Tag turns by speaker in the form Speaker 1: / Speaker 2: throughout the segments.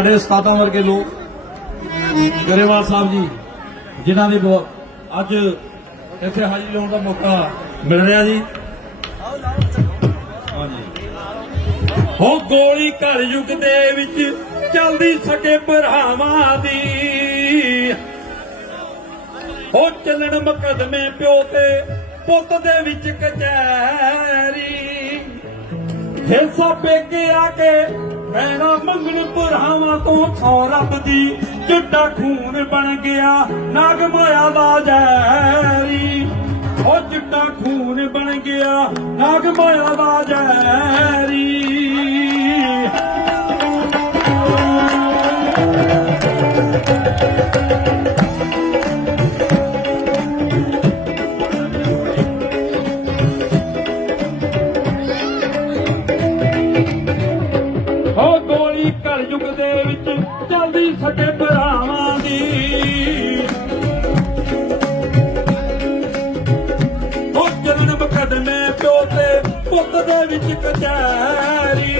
Speaker 1: ਸਾਡੇ ਉਸਤਾਦਾਂ ਵਰਗੇ ਲੋਕ, ਗਰੇਵਾਲ ਸਾਹਿਬ ਜੀ, ਜਿਨ੍ਹਾਂ ਦੇ ਬਹੁਤ ਅੱਜ ਇੱਥੇ ਹਾਜ਼ਰੀ ਲਾਉਣ ਦਾ ਮੌਕਾ ਮਿਲ ਰਿਹਾ ਜੀ। ਹੋ ਗੋਲੀ ਘਰ ਯੁੱਗ ਦੇ ਵਿੱਚ ਚੱਲਦੀ ਸਕੇ ਭਰਾਵਾਂ ਦੀ। ਹੋ ਚੱਲਣ ਮੁਕਦਮੇ ਪਿਓ ਤੇ ਪੁੱਤ ਦੇ ਵਿੱਚ ਕਚਹਿਰੀ। ਹਿੱਸਾ ਪੇਕੇ ਆ ਕੇ ਮੈਣਾ ਮੰਗਣ ਭਰਾਵਾਂ ਤੋਂ ਸੌ ਰੱਬ ਦੀ ਚਿੱਟਾ ਖੂਨ ਬਣ ਗਿਆ, ਨਾਗ ਮਾਇਆ ਦਾ ਜ਼ਹਿਰੀ। ਉਹ ਚਿੱਟਾ ਖੂਨ ਬਣ ਗਿਆ, ਨਾਗ ਮਾਇਆ ਦਾ ਜ਼ਹਿਰੀ। ਘਰ ਦੇ ਵਿੱਚ ਚੱਲਦੀ ਸਕੇ ਭਰਾਵਾਂ ਦੀ। ਹੋ ਚੱਲਣ ਮੁਕਦਮੇ ਪਿਓ ਤੇ ਪੁੱਤ ਦੇ ਵਿੱਚ ਕਚਹਿਰੀ।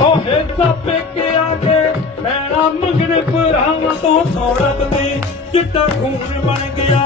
Speaker 1: ਉਹ ਹਿੱਸਾ ਪੇਕੇ ਆ ਕੇ ਮੈਣਾ ਮੰਗਣੇ ਭਰਾਵਾਂ ਤੋਂ ਸੌਰਬ ਦੀ ਚਿੱਟਾ ਖੂਨ ਬਣ ਗਿਆ।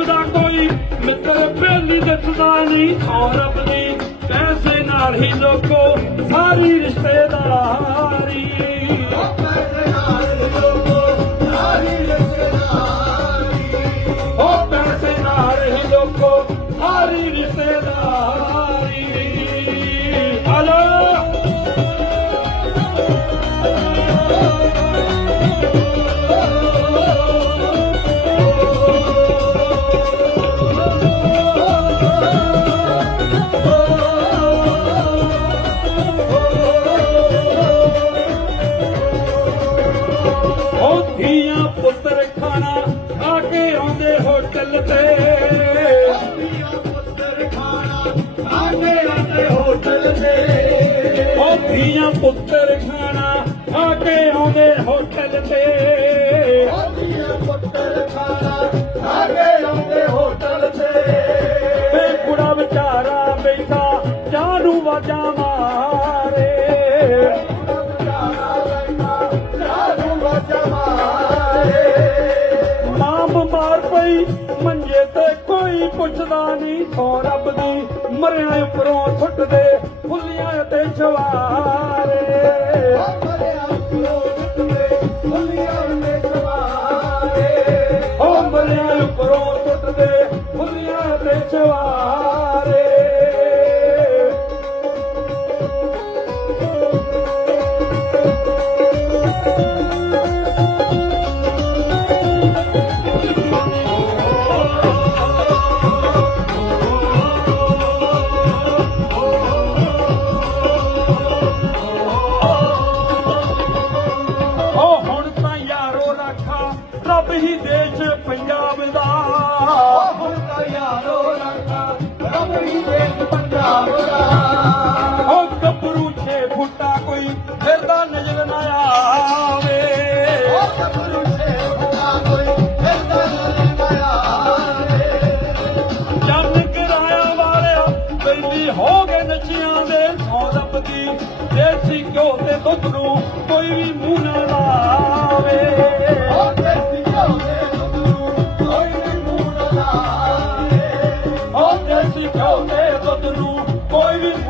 Speaker 1: ਇੱਥੇ ਕੋਈ ਮਿੱਤਰ ਪਿੰਡ ਦੱਸਦਾ ਨਹੀਂ ਸੌਰਬ ਦੀ ਪੈਸੇ ਨਾਲ ਹੀ ਲੋਕੋ ਸਾਰੀ ਰਿਸ਼ਤੇਦਾਰੀ ਆਉਂਦੇ ਹੋਟਲ ਤੇ। ਉਹ ਧੀਆਂ ਪੁੱਤਰ ਖਾਣਾ ਆ ਕੇ ਆਉਂਦੇ ਹੋਟਲ ਤੇ। ਪੁੱਛਦਾ ਨਹੀਂ ਸੋ ਰੱਬ ਦੀ ਮਰਿਆ ਉੱਪਰੋਂ ਸੁੱਟਦੇ ਫੁੱਲੀਆਂ ਤੇ ਛਵਾਰੇ ਰੱਬ ਹੀ ਦੇਸ਼ ਪੰਜਾਬ ਦਾ। ਓ ਗੱਭਰੂ ਛੇ ਫੁੱਟਾ ਕੋਈ ਫਿਰਦਾ ਨਜ਼ਰ ਨਾ ਆਵੇ। ਚੰਨ ਕਿਰਾਇਆ ਵਾਲਿਆ ਬੈਲੀ ਹੋ ਗਏ ਨਸ਼ਿਆਂ ਦੇ ਸੌ ਰੱਬ ਦੀ। ਦੇਸੀ ਘਿਓ ਤੇ ਦੁੱਧ ਨੂੰ ਕੋਈ ਵੀ ਮੂੰਹ ਨਾ ਲਾਵੇ।